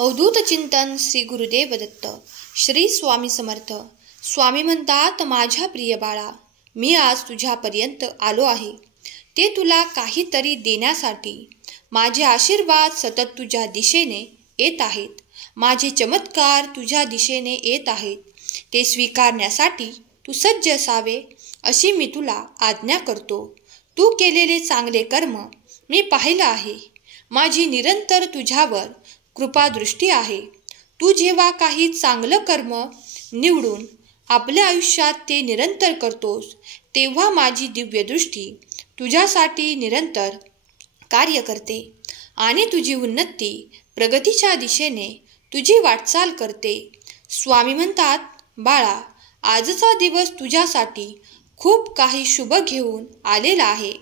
अवधूत चिंतन श्री गुरुदेव दत्त. श्री स्वामी समर्थ. स्वामी म्हणतात, माझ्या प्रिय बाळा, मी आज तुझ्यापर्यंत आलो आहे ते तुला काहीतरी देण्यासाठी. माझे आशीर्वाद सतत तुझ्या दिशेने येत आहेत. माझे चमत्कार तुझ्या दिशेने येत आहेत. ते स्वीकारण्यासाठी तू सज्ज असावे अशी मी तुला आज्ञा करतो. तू केलेले चांगले कर्म मी पाहिलं आहे. माझी निरंतर तुझ्यावर कृपादृष्टी आहे. तू जेव्हा काही चांगलं कर्म निवडून आपल्या आयुष्यात ते निरंतर करतोस, तेव्हा माझी दिव्य दृष्टी तुझ्यासाठी निरंतर कार्य करते आणि तुझी उन्नती प्रगतीच्या दिशेने तुझी वाटचाल करते. स्वामी म्हणतात, बाळा, आजचा दिवस तुझ्यासाठी खूप काही शुभ घेऊन आलेला आहे.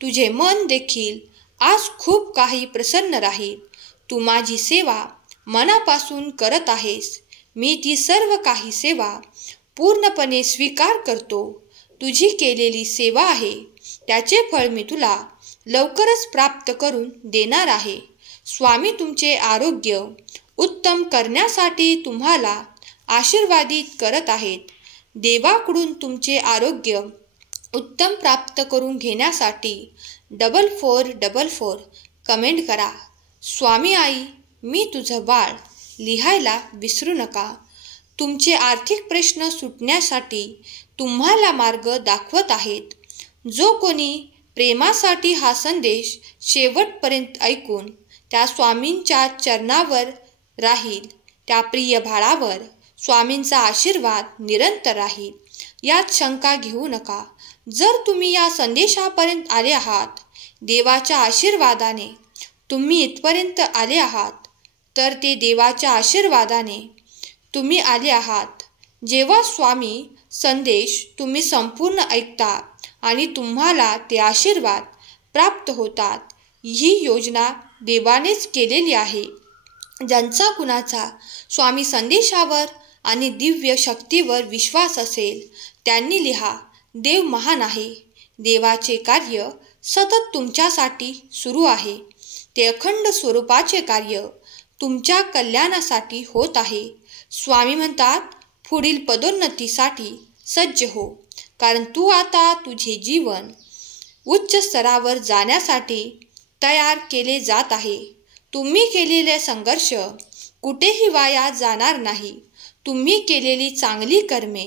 तुझे मन देखील आज खूप काही प्रसन्न राहील. तू माझी सेवा मनापासून करत आहेस. मी ती सर्व काही सेवा पूर्णपणे स्वीकार करतो. तुझी केलेली सेवा आहे त्याचे फळ मी तुला लवकरच प्राप्त करून देणार आहे. स्वामी तुमचे आरोग्य उत्तम करण्यासाठी तुम्हाला आशीर्वादित करत आहेत. देवाकडून तुमचे आरोग्य उत्तम प्राप्त करून घेण्यासाठी 4444 कमेंट करा. स्वामी आई, मी तुझं बाळ लिहायला विसरू नका. तुमचे आर्थिक प्रश्न सुटण्यासाठी तुम्हाला मार्ग दाखवत आहेत. जो कोणी प्रेमासाठी हा संदेश शेवटपर्यंत ऐकून त्या स्वामींच्या चरणावर राहील, त्या प्रिय बाळावर स्वामींचा आशीर्वाद निरंतर राहील, यात शंका घेऊ नका. जर तुम्ही या संदेशापर्यंत आले आहात, देवाच्या आशीर्वादाने तुम्ही इथपर्यंत आले आहात, तर ते देवाच्या आशीर्वादाने तुम्ही आले आहात. जेव्हा स्वामी संदेश तुम्ही संपूर्ण ऐकता आणि तुम्हाला ते आशीर्वाद प्राप्त होतात, ही योजना देवानेच केलेली आहे. ज्यांचा कुणाचा स्वामी संदेशावर आणि दिव्य शक्तीवर विश्वास असेल त्यांनी लिहा. देव महान आहे. देवाचे कार्य सतत तुमच्यासाठी सुरू आहे. ते अखंड स्वरूपाचे कार्य तुमच्या कल्याणासाठी होत आहे. स्वामी म्हणतात, पुढील पदोन्नतीसाठी सज्ज हो, कारण तू आता तुझे जीवन उच्च स्तरावर जाण्यासाठी तयार केले जात आहे. तुम्ही केलेले संघर्ष कुठेही वाया जाणार नाही. तुम्ही केलेली चांगली कर्मे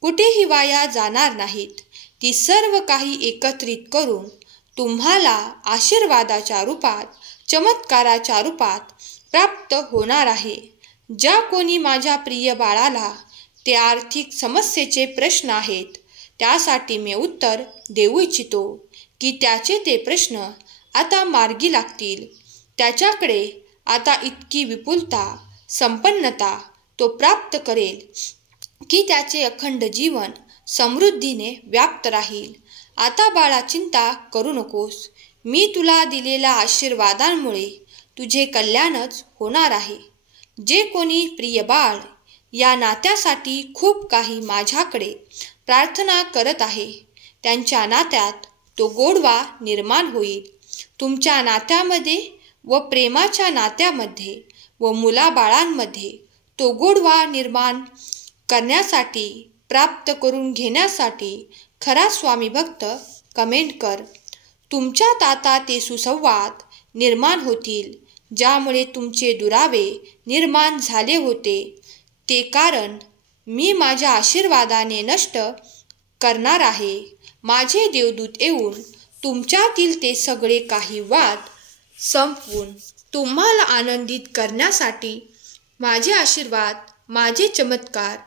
कुठेही वाया जाणार नाहीत. ती सर्व काही एकत्रित करून तुम्हाला आशीर्वादाच्या रूपात, चमत्काराच्या रूपात प्राप्त होणार आहे. ज्या कोणी माझ्या प्रिय बाळाला ते आर्थिक समस्येचे प्रश्न आहेत, त्यासाठी मी उत्तर देऊ इच्छितो की त्याचे ते प्रश्न आता मार्गी लागतील. त्याच्याकडे आता इतकी विपुलता, संपन्नता तो प्राप्त करेल की त्याचे अखंड जीवन समृद्धीने व्याप्त राहील. आता बाळा, चिंता करू नकोस. मी तुला दिलेल्या आशीर्वादांमुळे तुझे कल्याणच होणार आहे. जे कोणी प्रिय बाळ या नात्यासाठी खूप काही माझ्याकडे प्रार्थना करत आहे, त्यांच्या नात्यात तो गोडवा निर्माण होईल. तुमच्या नात्यामध्ये व प्रेमाच्या नात्यामध्ये व मुलाबाळांमध्ये तो गोडवा निर्माण करण्यासाठी, प्राप्त करून घेण्यासाठी खरा स्वामी भक्त कमेंट कर. तुमच्यात आता ते सुसंवाद निर्माण होतील ज्यामुळे तुमचे दुरावे निर्माण झाले होते. ते कारण मी माझ्या आशीर्वादाने नष्ट करणार आहे. माझे देवदूत येऊन तुमच्यातील ते सगळे काही वाद संपवून तुम्हाला आनंदित करण्यासाठी माझे आशीर्वाद, माझे चमत्कार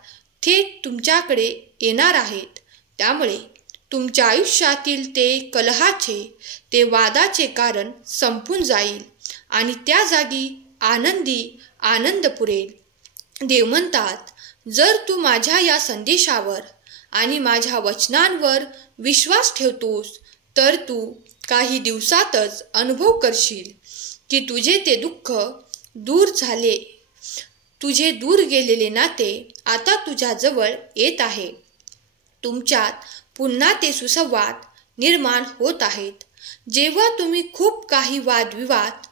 थेट तुमच्याकडे येणार आहेत. त्यामुळे तुमच्या आयुष्यातील ते कलहाचे, ते वादाचे कारण संपून जाईल आणि त्या जागी आनंद पुरेल. देव म्हणतात, जर तू माझ्या या संदेशावर आणि माझ्या वचनांवर विश्वास ठेवतोस, तर तू काही दिवसातच अनुभव करशील की तुझे ते दुःख दूर झाले. तुझे दूर गेलेले नाते आता तुझ्या जवळ येत आहे. तुमच्यात पुन्हा ते सुसंवाद निर्माण होत आहेत. जेव्हा तुम्ही खूप काही वादविवाद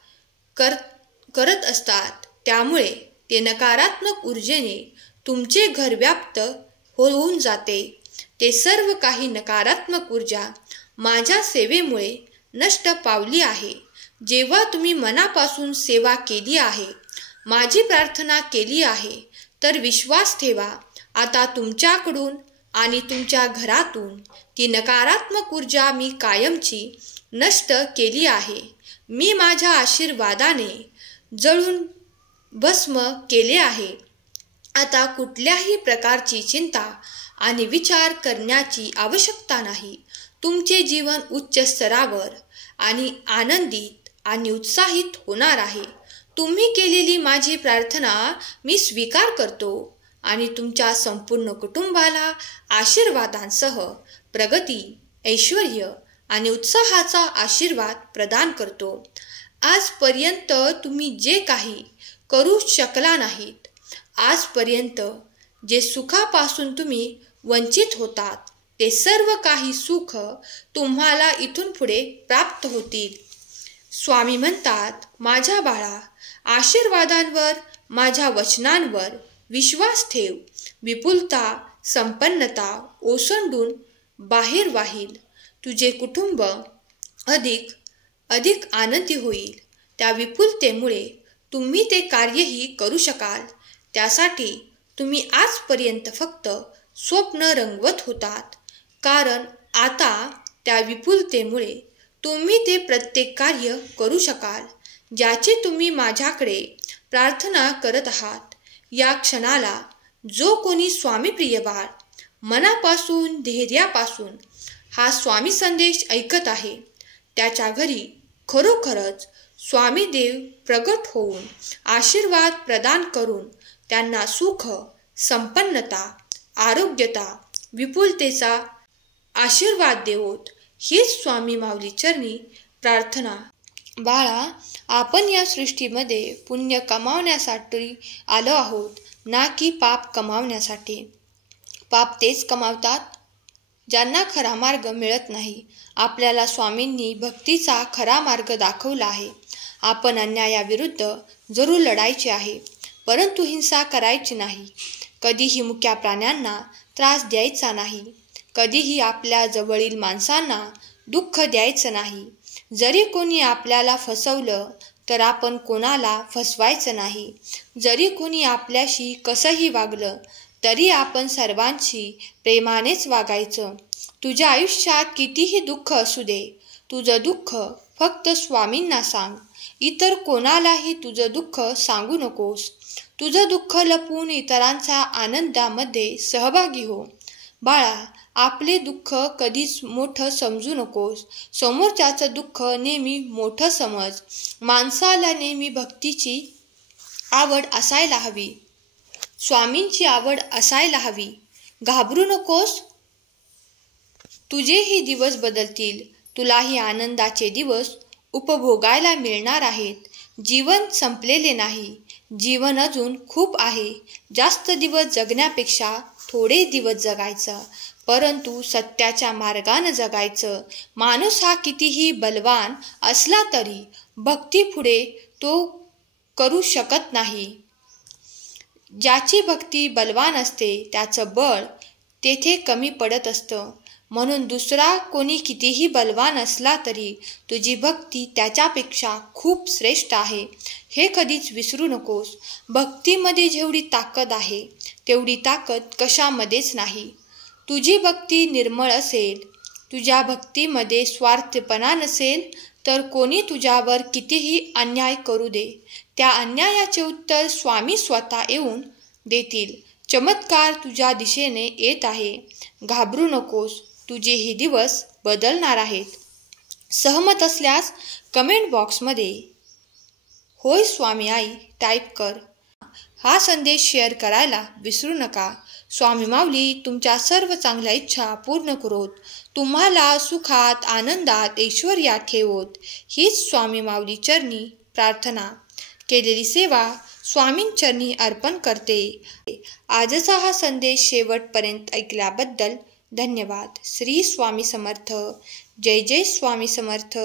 करत असतात, त्यामुळे ते नकारात्मक ऊर्जेने तुमचे घर व्याप्त होऊन जाते. ते सर्व काही नकारात्मक ऊर्जा माझ्या सेवेमुळे नष्ट पावली आहे. जेव्हा तुम्ही मनापासून सेवा केली आहे, माझी प्रार्थना केली आहे, तर विश्वास ठेवा, आता तुमच्याकडून आणि तुमच्या घरातून ती नकारात्मक ऊर्जा मी कायमची नष्ट केली आहे. मी माझ्या आशीर्वादाने जळून भस्म केले आहे. आता कुठल्याही प्रकारची चिंता आणि विचार करण्याची आवश्यकता नाही. तुमचे जीवन उच्च स्तरावर आणि आनंदित आणि उत्साहित होणार आहे. तुम्ही केलेली माझी प्रार्थना मी स्वीकार करतो आणि तुमच्या संपूर्ण कुटुंबाला आशीर्वादांसह प्रगती, ऐश्वर्य आणि उत्साहाचा आशीर्वाद प्रदान करतो. आजपर्यंत तुम्ही जे काही करू शकला नाहीत, आजपर्यंत जे सुखापासून तुम्ही वंचित होतात, ते सर्व काही सुख तुम्हाला इथून पुढे प्राप्त होतील. स्वामी म्हणतात, माझ्या बाळा, आशीर्वादांवर, माझ्या वचनांवर विश्वास ठेव. विपुलता, संपन्नता ओसंडून बाहेर वाहील. तुझे कुटुंब अधिक अधिक आनंदी होईल. त्या विपुलतेमुळे तुम्ही ते कार्यही करू शकाल. त्यासाठी तुम्ही आजपर्यंत फक्त स्वप्न रंगवत होतात, कारण आता त्या विपुलतेमुळे तुम्ही ते प्रत्येक कार्य करू शकाल ज्याची तुम्ही माझ्याकडे प्रार्थना करत आहात. या क्षणाला जो कोणी स्वामीप्रिय बाळ मनापासून, धैर्यापासून हा स्वामी संदेश ऐकत आहे, त्याच्या घरी खरोखरच स्वामी देव प्रगट होऊन आशीर्वाद प्रदान करून त्यांना सुख, संपन्नता, आरोग्यता, विपुलतेचा आशीर्वाद देवोत. हीच स्वामी माऊली चरणी प्रार्थना. बाळा, आपण या सृष्टीमध्ये पुण्य कमावण्यासाठी आलो आहोत, ना की पाप कमावण्यासाठी. पाप तेच कमावतात ज्यांना खरा मार्ग मिळत नाही. आपल्याला स्वामींनी भक्तीचा खरा मार्ग दाखवला आहे. आपण अन्यायाविरुद्ध जरूर लढायचे आहे, परंतु हिंसा करायची नाही. कधीही मुक्या प्राण्यांना त्रास द्यायचा नाही. कधीही आपल्या जवळील माणसांना दुःख द्यायचं नाही. जरी कोणी आपल्याला फसवलं तर आपण कोणाला फसवायचं नाही. जरी कोणी आपल्याशी कसंही वागलं तरी आपण सर्वांशी प्रेमानेच वागायचं. तुझ्या आयुष्यात कितीही दुःख असू दे, तुझं दुःख फक्त स्वामींना सांग. इतर कोणालाही तुझं दुःख सांगू नकोस. तुझं दुःख लपवून इतरांच्या आनंदामध्ये सहभागी हो. बाळा, आपले दुःख कधीच मोठं समजू नकोस. समोरच्याचं दुःख नेहमी मोठं समज. माणसाला नेहमी भक्तीची आवड असायला हवी, स्वामींची आवड असायला हवी. घाबरू नकोस. तुझेही दिवस बदलतील. तुलाही आनंदाचे दिवस उपभोगायला मिळणार आहेत. जीवन संपलेले नाही. जीवन अजून खूप आहे. जास्त दिवस जगण्यापेक्षा थोडे दिवस जगायचं, परंतु सत्याच्या मार्गाने जगायचं. माणूस हा कितीही बलवान असला तरी भक्तीपुढे तो करू शकत नाही. ज्याची भक्ती बलवान असते त्याचं बळ तेथे कमी पडत असतं. म्हणून दुसरा कोणी कितीही बलवान असला तरी तुझी भक्ती त्याच्यापेक्षा खूप श्रेष्ठ आहे, हे कधीच विसरू नकोस. भक्तीमध्ये जेवढी ताकद आहे तेवढी ताकद कशामध्येच नाही. तुझी भक्ती निर्मळ असेल, तुझ्या भक्तीमध्ये स्वार्थपणा नसेल, तर कोणी तुझ्यावर कितीही अन्याय करू दे, त्या अन्यायाचे उत्तर स्वामी स्वतः येऊन देतील. चमत्कार तुझ्या दिशेने येत आहे. घाबरू नकोस. तुझेही दिवस बदलणार आहेत. सहमत असल्यास कमेंट बॉक्समध्ये होय स्वामी आई टाईप कर. हा संदेश शेअर करायला विसरू नका. स्वामी माऊली तुमच्या सर्व चांगल्या इच्छा पूर्ण करोत. तुम्हाला सुखात, आनंदात, ऐश्वर्यात ठेवोत. हीच स्वामी माऊली चरणी प्रार्थना. केलेली सेवा स्वामींचरणी अर्पण करते. आजचा हा संदेश शेवटपर्यंत ऐकल्याबद्दल धन्यवाद. श्री स्वामी समर्थ. जय जय स्वामी समर्थ.